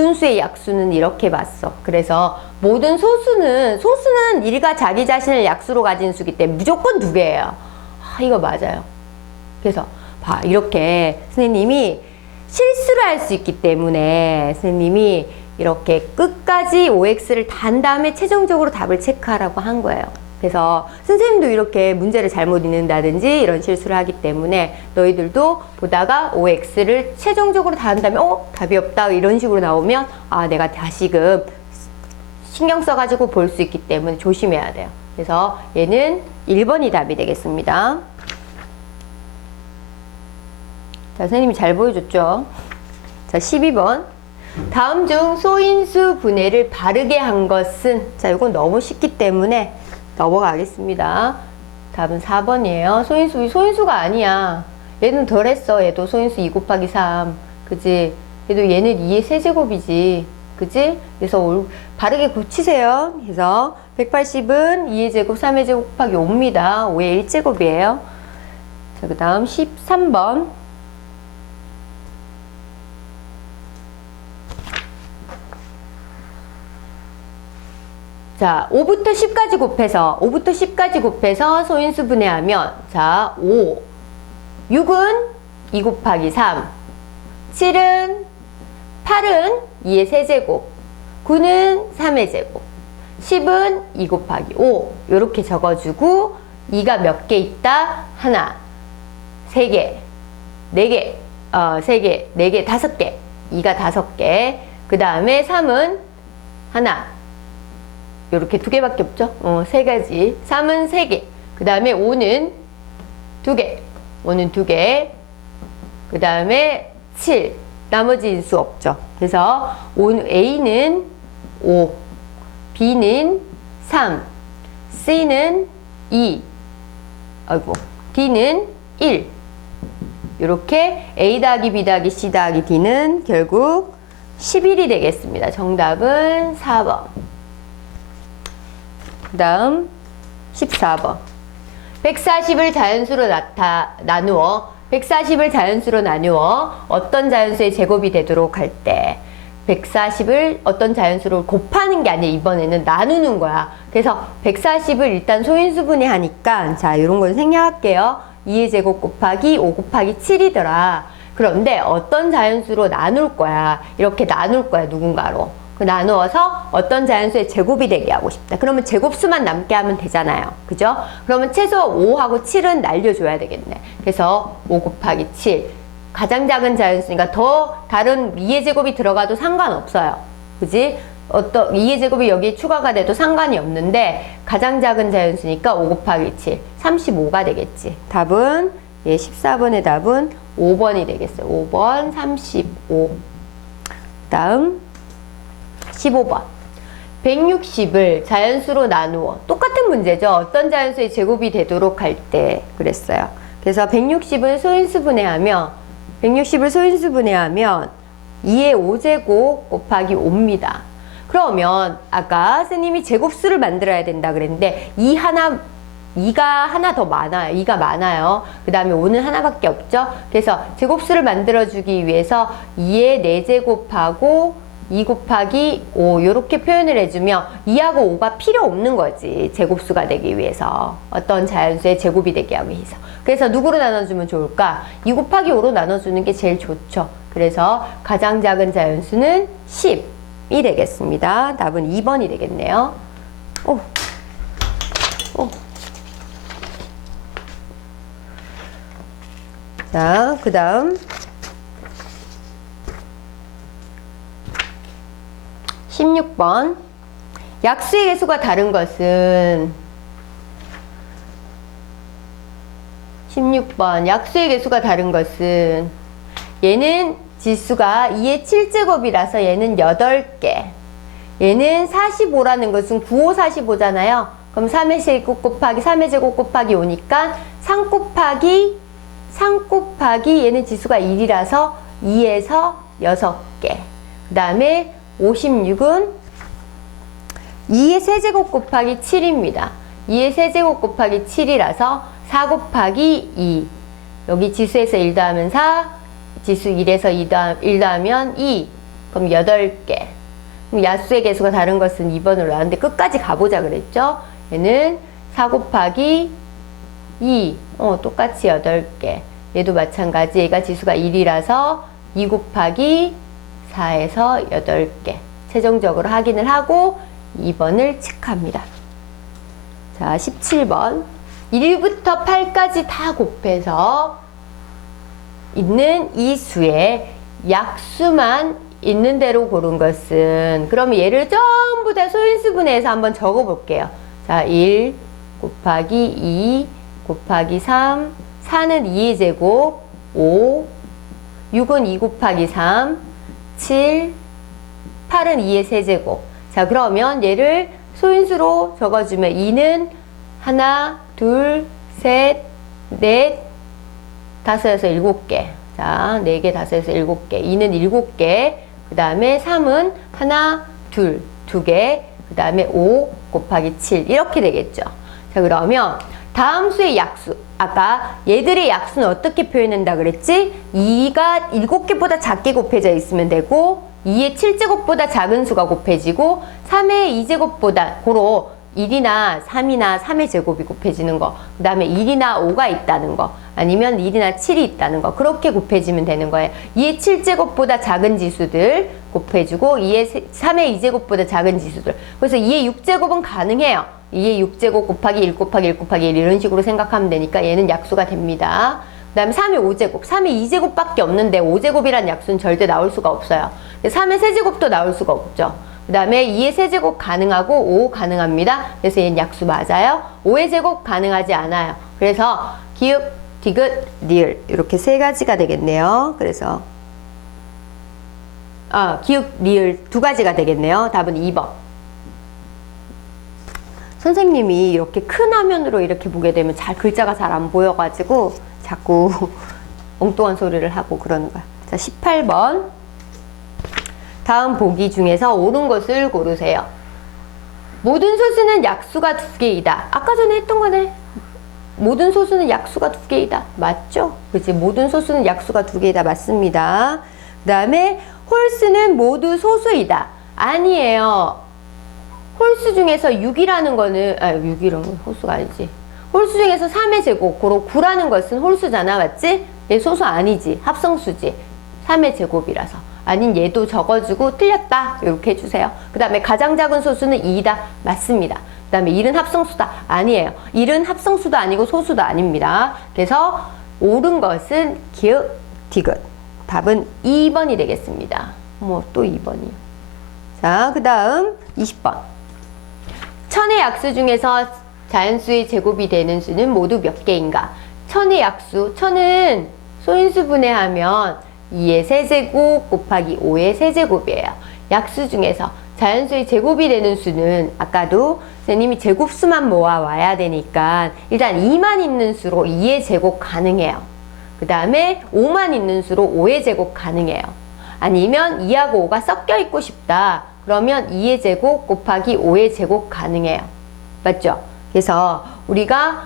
소인수의 약수는 이렇게 봤어. 그래서 모든 소수는 일가 자기 자신을 약수로 가진 수기 때문에 무조건 2개예요. 이거 맞아요. 그래서 봐, 이렇게 선생님이 실수를 할 수 있기 때문에 선생님이 이렇게 끝까지 OX를 다 한 다음에 최종적으로 답을 체크하라고 한 거예요. 그래서 선생님도 이렇게 문제를 잘못 읽는다든지 이런 실수를 하기 때문에 너희들도 보다가 OX를 최종적으로 다 한 다음에 답이 없다 이런 식으로 나오면 내가 다시금 신경 써가지고 볼 수 있기 때문에 조심해야 돼요. 그래서 얘는 1번이 답이 되겠습니다. 자, 선생님이 잘 보여줬죠? 자, 12번. 다음 중 소인수 분해를 바르게 한 것은, 자, 이건 너무 쉽기 때문에 넘어가겠습니다. 답은 4번이에요. 소인수가 아니야. 얘는 덜 했어. 얘도 소인수 2 곱하기 3. 그지? 얘는 2의 세제곱이지. 그지? 그래서 바르게 고치세요. 그래서 180은 2의 제곱, 3의 제곱 곱하기 5입니다. 5의 1제곱이에요. 자, 그 다음 13번. 자, 5부터 10까지 곱해서 소인수 분해하면, 자, 6은 2 곱하기 3, 8은 2의 세제곱, 9는 3의 제곱, 10은 2 곱하기 5 이렇게 적어주고 2가 몇 개 있다? 하나, 3개, 4개, 3개, 4개, 5개, 2가 5개, 그 다음에 3은 하나, 요렇게 2개밖에 없죠? 3가지. 3은 3개. 그 다음에 5는 2개. 5는 2개. 그 다음에 7. 나머지 인수 없죠. 그래서 A는 5, B는 3, C는 2, D는 1. 요렇게 A 더하기 B 더하기 C 더하기 D는 결국 11이 되겠습니다. 정답은 4번. 그 다음 14번. 140을 자연수로 나누어 어떤 자연수의 제곱이 되도록 할 때 140을 어떤 자연수로 곱하는 게 아니라 이번에는 나누는 거야. 그래서 140을 일단 소인수분해 하니까 자, 이런 걸 생략할게요. 2의 제곱 곱하기 5 곱하기 7이더라. 그런데 어떤 자연수로 나눌 거야. 이렇게 나눌 거야, 누군가로. 나누어서 어떤 자연수의 제곱이 되게 하고 싶다. 그러면 제곱수만 남게 하면 되잖아요. 그죠? 그러면 최소 5하고 7은 날려줘야 되겠네. 그래서 5 곱하기 7. 가장 작은 자연수니까 더 다른 2의 제곱이 들어가도 상관없어요. 그지? 2의 제곱이 여기 추가가 돼도 상관이 없는데 가장 작은 자연수니까 5 곱하기 7. 35가 되겠지. 답은 14번의 답은 5번이 되겠어요. 5번 35. 다음 15번. 160을 자연수로 나누어 똑같은 문제죠. 어떤 자연수의 제곱이 되도록 할 때 그랬어요. 그래서 160을 소인수 분해하면 2의 5제곱 곱하기 5입니다. 그러면 아까 스님이 제곱수를 만들어야 된다 그랬는데 2가 하나 더 많아요. 2가 많아요. 그 다음에 5는 하나밖에 없죠. 그래서 제곱수를 만들어주기 위해서 2의 4제곱하고 2 곱하기 5 이렇게 표현을 해주면 2하고 5가 필요 없는 거지. 제곱수가 되기 위해서. 어떤 자연수의 제곱이 되게 하기 위해서. 그래서 누구로 나눠주면 좋을까? 2 곱하기 5로 나눠주는 게 제일 좋죠. 그래서 가장 작은 자연수는 10이 되겠습니다. 답은 2번이 되겠네요. 자, 그 다음 16번. 약수의 개수가 다른 것은 16번. 약수의 개수가 다른 것은 얘는 지수가 2의 7제곱이라서 얘는 8개. 얘는 45라는 것은 9, 5, 45잖아요. 그럼 3의 제곱 곱하기 3의 제곱 곱하기 5니까 3 곱하기 얘는 지수가 1이라서 2에서 6개. 그 다음에 56은 2의 세제곱 곱하기 7입니다. 2의 세제곱 곱하기 7이라서 4 곱하기 2. 여기 지수에서 1 더하면 4, 지수 1에서 1 더하면 2. 그럼 8개. 그럼 야수의 개수가 다른 것은 2번으로 나왔는데 끝까지 가보자 그랬죠? 얘는 4 곱하기 2. 똑같이 8개. 얘도 마찬가지. 얘가 지수가 1이라서 2 곱하기 4에서 8개. 최종적으로 확인을 하고 2번을 체크합니다. 자, 17번. 1부터 8까지 다 곱해서 있는 이 수의 약수만 있는 대로 고른 것은, 그러면 얘를 전부 다 소인수분해해서 한번 적어 볼게요. 자, 1 곱하기 2 곱하기 3, 4는 2의 제곱, 5, 6은 2 곱하기 3, 7, 8은 2의 세제곱. 자, 그러면 얘를 소인수로 적어주면 2는 하나, 둘, 셋, 넷, 다섯에서 7개. 자, 4개, 다섯에서 7개. 2는 7개. 그 다음에 3은 하나, 둘, 2개. 그 다음에 5 곱하기 7. 이렇게 되겠죠. 자, 그러면 다음 수의 약수. 아까 얘들의 약수는 어떻게 표현한다 그랬지? 2가 7개보다 작게 곱해져 있으면 되고, 2의 7제곱보다 작은 수가 곱해지고, 3의 2제곱보다 고로 1이나 3이나 3의 제곱이 곱해지는 거, 그 다음에 1이나 5가 있다는 거, 아니면 1이나 7이 있다는 거, 그렇게 곱해지면 되는 거예요. 2의 7제곱보다 작은 지수들 곱해주고 3의 2제곱보다 작은 지수들. 그래서 2의 6제곱은 가능해요. 2의 6제곱 곱하기 1 곱하기 1 곱하기 1 이런 식으로 생각하면 되니까 얘는 약수가 됩니다. 그 다음에 3의 5제곱. 3의 2제곱밖에 없는데 5제곱이란 약수는 절대 나올 수가 없어요. 3의 세제곱도 나올 수가 없죠. 그 다음에 2의 세제곱 가능하고 5 가능합니다. 그래서 얘는 약수 맞아요. 5의 제곱 가능하지 않아요. 그래서 기읍, 디귿, 리을 이렇게 세 가지가 되겠네요. 그래서 기읍, 리을 두 가지가 되겠네요. 답은 2번. 선생님이 이렇게 큰 화면으로 이렇게 보게 되면 글자가 잘 안 보여가지고 자꾸 엉뚱한 소리를 하고 그러는 거야. 자, 18번. 다음 보기 중에서 옳은 것을 고르세요. 모든 소수는 약수가 2개이다. 아까 전에 했던 거네. 모든 소수는 약수가 2개이다. 맞죠? 그치? 모든 소수는 약수가 2개이다. 맞습니다. 그 다음에 홀수는 모두 소수이다. 아니에요. 홀수 중에서 6이라는 거는, 6이라는 건 홀수가 아니지. 홀수 중에서 3의 제곱, 고로 9라는 것은 홀수잖아. 맞지? 얘 소수 아니지. 합성수지. 3의 제곱이라서. 아닌 얘도 적어주고 틀렸다. 이렇게 해주세요. 그 다음에 가장 작은 소수는 2이다. 맞습니다. 그 다음에 1은 합성수다. 아니에요. 1은 합성수도 아니고 소수도 아닙니다. 그래서 옳은 것은 기읍, 디귿. 답은 2번이 되겠습니다. 또 2번이요. 자, 그 다음 20번. 천의 약수 중에서 자연수의 제곱이 되는 수는 모두 몇 개인가? 천의 약수. 천은 소인수 분해하면 2의 세제곱 곱하기 5의 세제곱이에요. 약수 중에서 자연수의 제곱이 되는 수는 아까도 선생님이 제곱수만 모아와야 되니까 일단 2만 있는 수로 2의 제곱 가능해요. 그 다음에 5만 있는 수로 5의 제곱 가능해요. 아니면 2하고 5가 섞여 있고 싶다. 그러면 2의 제곱 곱하기 5의 제곱 가능해요. 맞죠? 그래서 우리가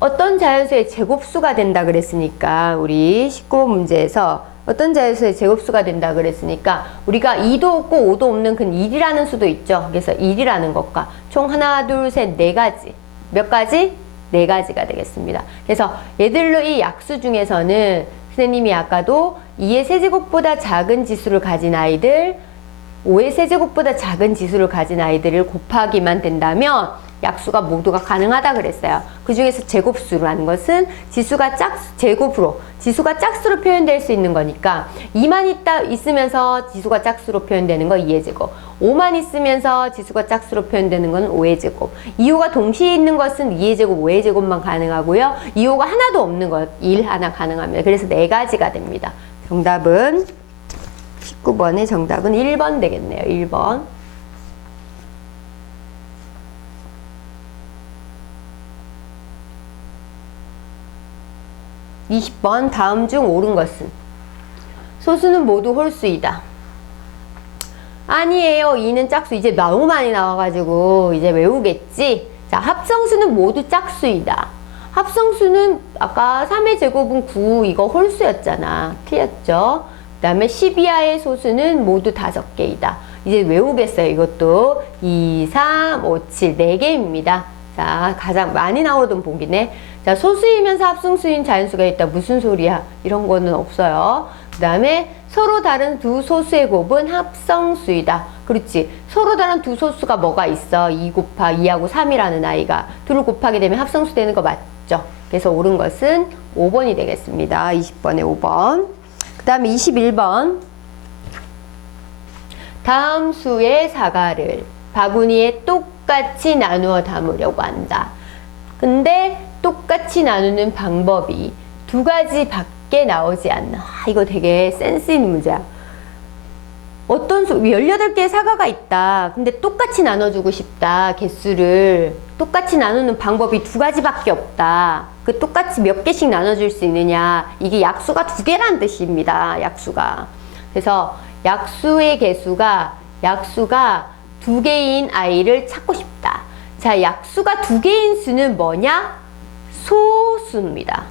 어떤 자연수의 제곱수가 된다 그랬으니까 우리 19번 문제에서 어떤 자연수의 제곱수가 된다 그랬으니까 우리가 2도 없고 5도 없는 그 1이라는 수도 있죠. 그래서 1이라는 것과 총 하나, 둘, 셋, 네 가지. 몇 가지? 네 가지가 되겠습니다. 그래서 얘들로 이 약수 중에서는 선생님이 아까도 2의 세제곱보다 작은 지수를 가진 아이들, 5의 세제곱보다 작은 지수를 가진 아이들을 곱하기만 된다면 약수가 모두가 가능하다 그랬어요. 그 중에서 제곱수라는 것은 지수가 지수가 짝수로 표현될 수 있는 거니까 2만 있으면서 지수가 짝수로 표현되는 거 2의 제곱, 5만 있으면서 지수가 짝수로 표현되는 건 5의 제곱, 2호가 동시에 있는 것은 2의 제곱, 5의 제곱만 가능하고요. 2호가 하나도 없는 것 1 하나 가능합니다. 그래서 네 가지가 됩니다. 정답은 19번의 정답은 1번 되겠네요. 1번. (20번) 다음 중 옳은 것은? 소수는 모두 홀수이다. 아니에요. 2는 짝수. 이제 너무 많이 나와가지고 이제 외우겠지. 자, 합성수는 모두 짝수이다. 합성수는 아까 3의 제곱은 9 이거 홀수였잖아. 틀렸죠? 그 다음에 10 이하의 소수는 모두 5개이다. 이제 외우겠어요. 이것도 2, 3, 5, 7, 4개입니다. 자, 가장 많이 나오던 보기네. 자, 소수이면서 합성수인 자연수가 있다. 무슨 소리야? 이런 거는 없어요. 그 다음에 서로 다른 두 소수의 곱은 합성수이다. 그렇지. 서로 다른 두 소수가 뭐가 있어? 2 곱하기 2하고 3이라는 아이가. 둘을 곱하게 되면 합성수 되는 거 맞죠? 그래서 옳은 것은 5번이 되겠습니다. 20번에 5번. 그 다음에 21번. 다음 수의 사과를 바구니에 똑같이 나누어 담으려고 한다. 근데 똑같이 나누는 방법이 2가지 밖에 나오지 않나. 이거 되게 센스 있는 문제야. 어떤 18개의 사과가 있다. 근데 똑같이 나눠주고 싶다. 개수를. 똑같이 나누는 방법이 2가지밖에 없다. 그 똑같이 몇 개씩 나눠줄 수 있느냐. 이게 약수가 2개란 뜻입니다. 약수가. 그래서 약수의 개수가 2개인 아이를 찾고 싶다. 자, 약수가 2개인 수는 뭐냐? 소수입니다.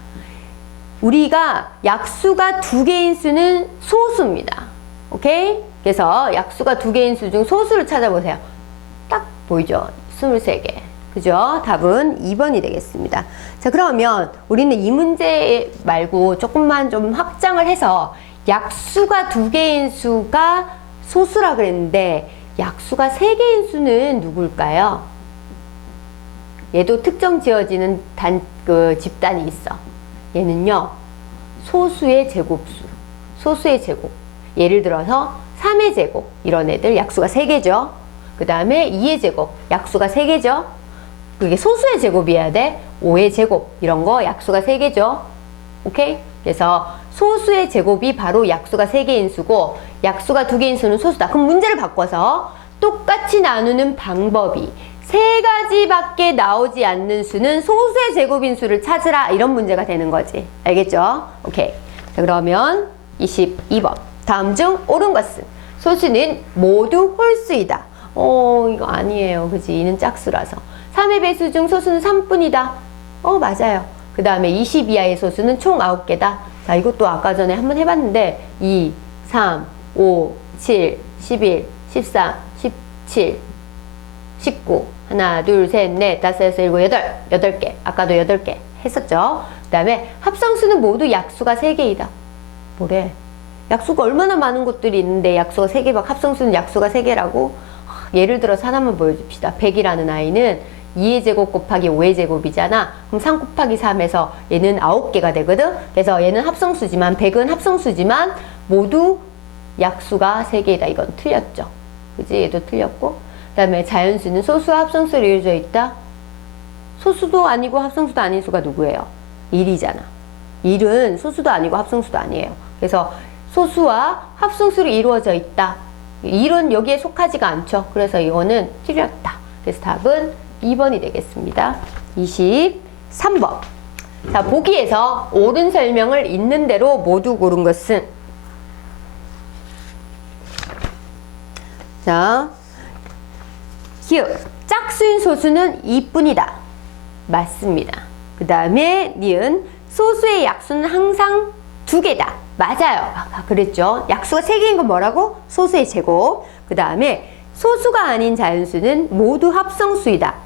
우리가 약수가 2개인 수는 소수입니다. 오케이? 그래서 약수가 2개인 수 중 소수를 찾아보세요. 딱 보이죠? 23개. 그죠? 답은 2번이 되겠습니다. 자, 그러면 우리는 이 문제 말고 조금만 좀 확장을 해서 약수가 2개인 수가 소수라 그랬는데 약수가 3개인 수는 누굴까요? 얘도 특정 지어지는 집단이 있어. 얘는요, 소수의 제곱수. 소수의 제곱. 예를 들어서 3의 제곱. 이런 애들 약수가 3개죠. 그 다음에 2의 제곱. 약수가 3개죠. 그게 소수의 제곱이어야 돼. 5의 제곱. 이런 거 약수가 3개죠. 오케이? 그래서 소수의 제곱이 바로 약수가 3개인 수고 약수가 2개인 수는 소수다. 그럼 문제를 바꿔서 똑같이 나누는 방법이 3가지밖에 나오지 않는 수는 소수의 제곱인 수를 찾으라. 이런 문제가 되는 거지. 알겠죠? 오케이. 자, 그러면 22번. 다음 중 옳은 것은? 소수는 모두 홀수이다. 이거 아니에요. 그치? 이는 짝수라서. 3의 배수 중 소수는 3뿐이다. 맞아요. 그 다음에 20 이하의 소수는 총 9개다. 자, 이것도 아까 전에 한번 해봤는데 2, 3, 5, 7, 11, 14, 17, 19 하나, 둘, 셋, 넷, 다섯, 여섯, 일곱, 여덟 8개. 아까도 8개 했었죠. 그 다음에 합성수는 모두 약수가 3개이다. 뭐래? 약수가 얼마나 많은 것들이 있는데 약수가 3개밖에 합성수는 약수가 3개라고? 예를 들어서 하나만 보여줍시다. 100이라는 아이는 2의 제곱 곱하기 5의 제곱이잖아. 그럼 3 곱하기 3에서 얘는 9개가 되거든. 그래서 얘는 합성수지만 100은 합성수지만 모두 약수가 3개이다. 이건 틀렸죠. 그지? 얘도 틀렸고. 그 다음에 자연수는 소수와 합성수로 이루어져 있다. 소수도 아니고 합성수도 아닌 수가 누구예요? 1이잖아. 1은 소수도 아니고 합성수도 아니에요. 그래서 소수와 합성수로 이루어져 있다. 1은 여기에 속하지가 않죠. 그래서 이거는 틀렸다. 그래서 답은 2번이 되겠습니다. 23번. 자, 보기에서 옳은 설명을 있는 대로 모두 고른 것은? 자, 히읗. 짝수인 소수는 2뿐이다. 맞습니다. 그 다음에 니은. 소수의 약수는 항상 2개다. 맞아요. 아까 그랬죠. 약수가 3개인 건 뭐라고? 소수의 제곱. 그 다음에 소수가 아닌 자연수는 모두 합성수이다.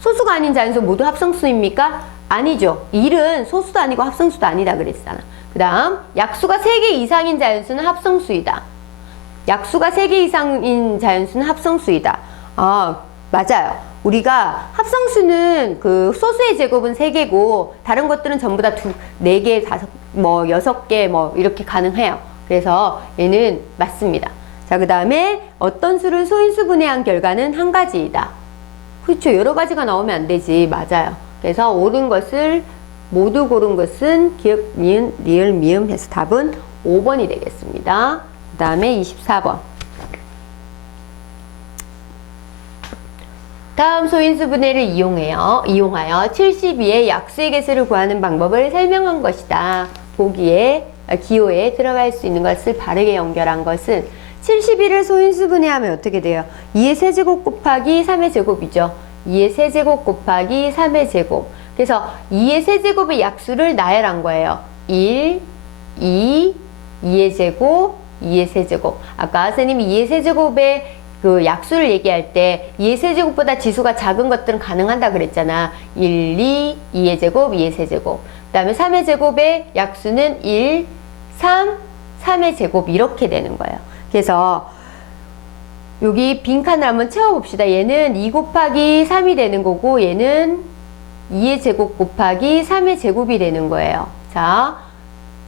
소수가 아닌 자연수 모두 합성수입니까? 아니죠. 1은 소수도 아니고 합성수도 아니다 그랬잖아. 그 다음 약수가 3개 이상인 자연수는 합성수이다. 약수가 3개 이상인 자연수는 합성수이다. 맞아요. 우리가 합성수는 그 소수의 제곱은 3개고 다른 것들은 전부 다 4개, 6개 이렇게 가능해요. 그래서 얘는 맞습니다. 자, 그 다음에 어떤 수를 소인수분해한 결과는 한 가지이다. 그렇죠. 여러 가지가 나오면 안 되지. 맞아요. 그래서 옳은 것을 모두 고른 것은 기역, 미은, 리을, 미음 해서 답은 5번이 되겠습니다. 그 다음에 24번. 다음 소인수분해를 이용하여 72의 약수의 개수를 구하는 방법을 설명한 것이다. 보기에 기호에 들어갈 수 있는 것을 바르게 연결한 것은 71을 소인수분해하면 어떻게 돼요? 2의 세제곱 곱하기 3의 제곱이죠. 2의 세제곱 곱하기 3의 제곱. 그래서 2의 세제곱의 약수를 나열한 거예요. 1, 2, 2의 제곱, 2의 세제곱. 아까 선생님이 2의 세제곱의 그 약수를 얘기할 때 2의 세제곱보다 지수가 작은 것들은 가능한다 그랬잖아. 1, 2, 2의 제곱, 2의 세제곱. 그 다음에 3의 제곱의 약수는 1, 3, 3의 제곱 이렇게 되는 거예요. 그래서 여기 빈칸을 한번 채워봅시다. 얘는 2 곱하기 3이 되는 거고 얘는 2의 제곱 곱하기 3의 제곱이 되는 거예요. 자,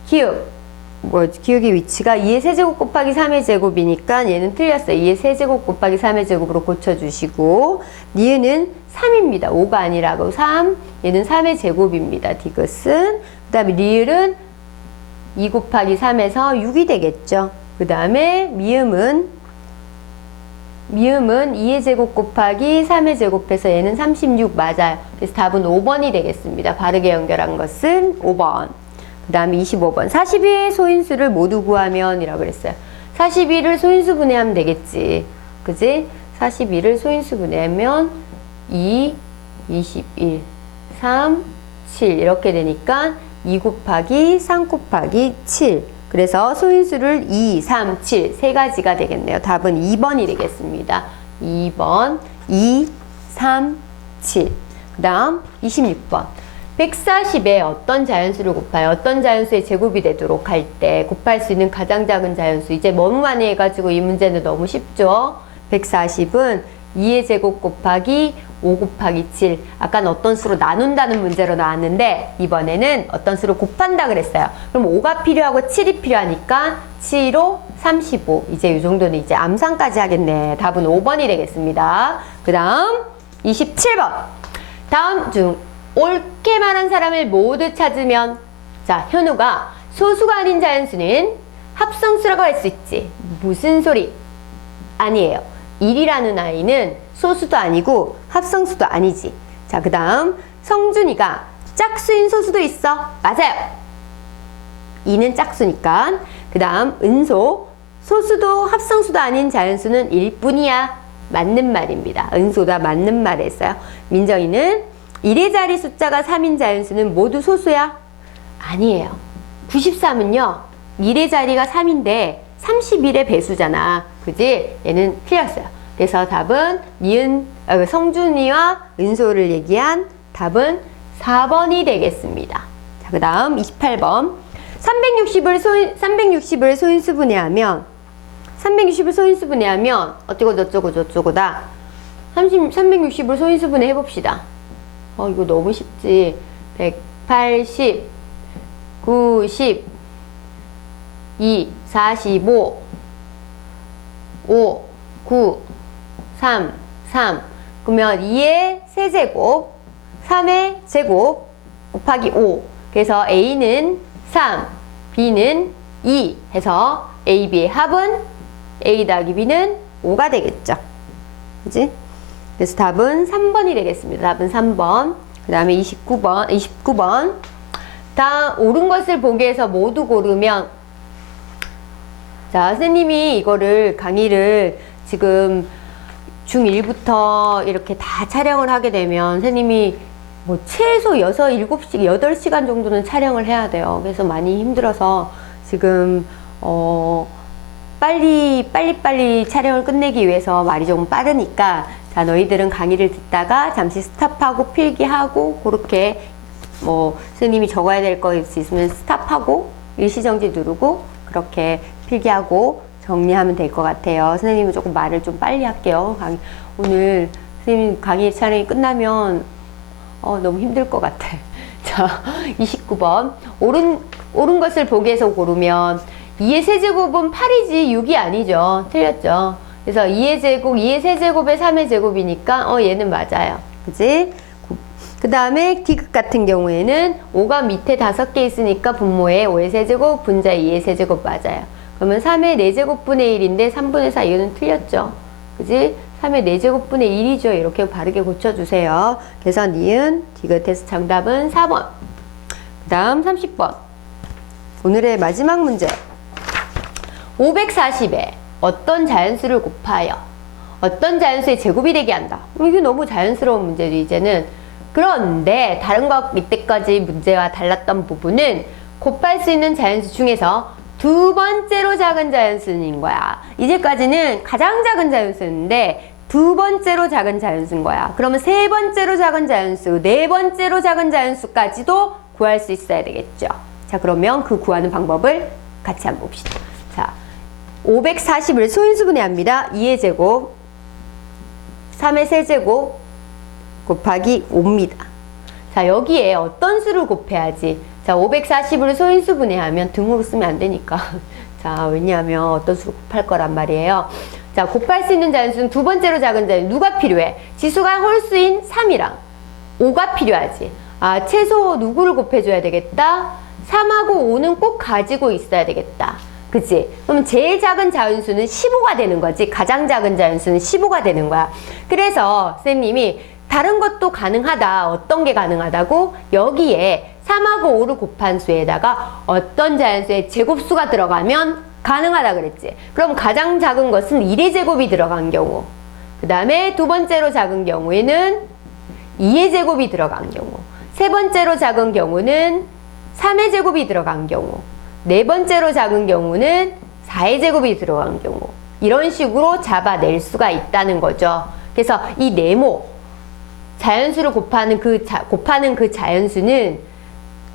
기울기 위치가 2의 세제곱 곱하기 3의 제곱이니까 얘는 틀렸어요. 2의 세제곱 곱하기 3의 제곱으로 고쳐주시고 니은은 3입니다. 5가 아니라고 3. 얘는 3의 제곱입니다. 디귿은. 그 다음에 리을은 2 곱하기 3에서 6이 되겠죠. 그 다음에 미음은 2의 제곱 곱하기 3의 제곱해서 얘는 36 맞아요. 그래서 답은 5번이 되겠습니다. 바르게 연결한 것은 5번. 그 다음에 25번. 42의 소인수를 모두 구하면 이라고 그랬어요. 42를 소인수 분해하면 되겠지. 그지? 42를 소인수 분해하면 2, 21, 3, 7 이렇게 되니까 2 곱하기 3 곱하기 7. 그래서 소인수를 2, 3, 7 세 가지가 되겠네요. 답은 2번이 되겠습니다. 2번 2, 3, 7. 그 다음 26번. 140에 어떤 자연수를 곱하여 어떤 자연수의 제곱이 되도록 할 때 곱할 수 있는 가장 작은 자연수. 이제 너무 많이 해가지고 이 문제는 너무 쉽죠. 140은 2의 제곱 곱하기 5 곱하기 7. 아까는 어떤 수로 나눈다는 문제로 나왔는데 이번에는 어떤 수로 곱한다 그랬어요. 그럼 5가 필요하고 7이 필요하니까 7로 35. 이제 이 정도는 이제 암산까지 하겠네. 답은 5번이 되겠습니다. 그 다음 27번. 다음 중 옳게 말한 사람을 모두 찾으면, 자, 현우가 소수가 아닌 자연수는 합성수라고 할 수 있지. 무슨 소리? 아니에요. 1이라는 아이는 소수도 아니고 합성수도 아니지. 자, 그 다음 성준이가 짝수인 소수도 있어. 맞아요. 2는 짝수니까. 그 다음 은소 소수도 합성수도 아닌 자연수는 1뿐이야. 맞는 말입니다. 은소다 맞는 말 했어요. 민정이는 1의 자리 숫자가 3인 자연수는 모두 소수야? 아니에요. 93은요. 1의 자리가 3인데 31의 배수잖아. 그지? 얘는 틀렸어요. 그래서 답은 성준이와 은소를 얘기한 답은 4번이 되겠습니다. 자, 그 다음 28번. 360을 소인수분해하면 360을 소인수분해하면 어쩌고 저쩌고 저쩌고다. 360을 소인수분해 해봅시다. 이거 너무 쉽지. 180, 90, 2, 45, 5, 9, 3, 3. 그러면 2의 세제곱, 3의 제곱 곱하기 5. 그래서 A는 3, B는 2 해서 A, B의 합은 A 더하기 B는 5가 되겠죠. 그치? 그래서 답은 3번이 되겠습니다. 답은 3번. 그 다음에 29번. 다 옳은 것을 보기 위해서 모두 고르면, 자, 선생님이 이거를 강의를 지금 중1부터 이렇게 다 촬영을 하게 되면 선생님이 뭐 최소 8시간 정도는 촬영을 해야 돼요. 그래서 많이 힘들어서 지금 빨리 촬영을 끝내기 위해서 말이 조금 빠르니까, 자, 너희들은 강의를 듣다가 잠시 스탑하고 필기하고 그렇게 뭐 선생님이 적어야 될 거 있으면 스탑하고 일시정지 누르고 그렇게 필기하고 정리하면 될 것 같아요. 선생님은 조금 말을 좀 빨리 할게요. 오늘 선생님 강의 촬영이 끝나면 너무 힘들 것 같아. 자, 29번. 옳은 것을 보기 위해서 고르면 2의 세제곱은 8이지 6이 아니죠. 틀렸죠. 그래서 2의 제곱, 2의 세제곱에 3의 제곱이니까 얘는 맞아요. 그지? 그 다음에 디귿 같은 경우에는 5가 밑에 5개 있으니까 분모에 5의 세제곱, 분자에 2의 세제곱 맞아요. 그러면 3의 4제곱분의 1인데 3분의 4 이거는 틀렸죠. 그지? 3의 4제곱분의 1이죠. 이렇게 바르게 고쳐주세요. 그래서 니은 디귿에서 정답은 4번. 그 다음 30번. 오늘의 마지막 문제. 540에 어떤 자연수를 곱하여 어떤 자연수의 제곱이 되게 한다. 이게 너무 자연스러운 문제죠, 이제는. 그런데 다른 것 이때까지 문제와 달랐던 부분은 곱할 수 있는 자연수 중에서 두 번째로 작은 자연수인 거야. 이제까지는 가장 작은 자연수였는데 두 번째로 작은 자연수인 거야. 그러면 세 번째로 작은 자연수, 네 번째로 작은 자연수까지도 구할 수 있어야 되겠죠. 자, 그러면 그 구하는 방법을 같이 한번 봅시다. 자, 540을 소인수분해합니다. 2의 제곱, 3의 세제곱 곱하기 5입니다. 자, 여기에 어떤 수를 곱해야지? 자, 540을 소인수분해하면 등으로 쓰면 안 되니까. 자, 왜냐하면 어떤 수를 곱할 거란 말이에요. 자, 곱할 수 있는 자연수는 두 번째로 작은 자연수. 누가 필요해? 지수가 홀수인 3이랑 5가 필요하지. 아, 최소 누구를 곱해줘야 되겠다? 3하고 5는 꼭 가지고 있어야 되겠다. 그치? 그럼 제일 작은 자연수는 15가 되는 거지. 가장 작은 자연수는 15가 되는 거야. 그래서 선생님이 다른 것도 가능하다. 어떤 게 가능하다고? 여기에 3하고 5를 곱한 수에다가 어떤 자연수의 제곱수가 들어가면 가능하다 그랬지. 그럼 가장 작은 것은 1의 제곱이 들어간 경우, 그 다음에 두 번째로 작은 경우에는 2의 제곱이 들어간 경우, 세 번째로 작은 경우는 3의 제곱이 들어간 경우, 네 번째로 작은 경우는 4의 제곱이 들어간 경우, 이런 식으로 잡아낼 수가 있다는 거죠. 그래서 이 네모 자연수를 곱하는 그 자연수는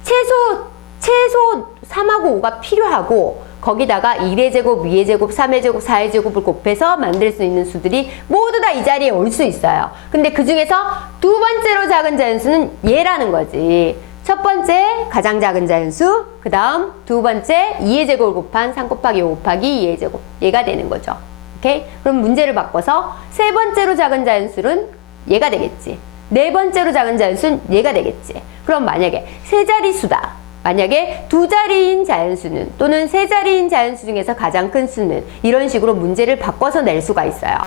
최소 3하고 5가 필요하고, 거기다가 1의 제곱, 2의 제곱, 3의 제곱, 4의 제곱을 곱해서 만들 수 있는 수들이 모두 다 이 자리에 올 수 있어요. 근데 그 중에서 두 번째로 작은 자연수는 얘라는 거지. 첫 번째 가장 작은 자연수, 그 다음 두 번째 2의 제곱을 곱한 3 곱하기 5 곱하기 2의 제곱, 얘가 되는 거죠. 오케이? 그럼 문제를 바꿔서 세 번째로 작은 자연수는 얘가 되겠지. 네 번째로 작은 자연수는 얘가 되겠지. 그럼 만약에 세 자리수다. 만약에 두 자리인 자연수는, 또는 세 자리인 자연수 중에서 가장 큰 수는, 이런 식으로 문제를 바꿔서 낼 수가 있어요.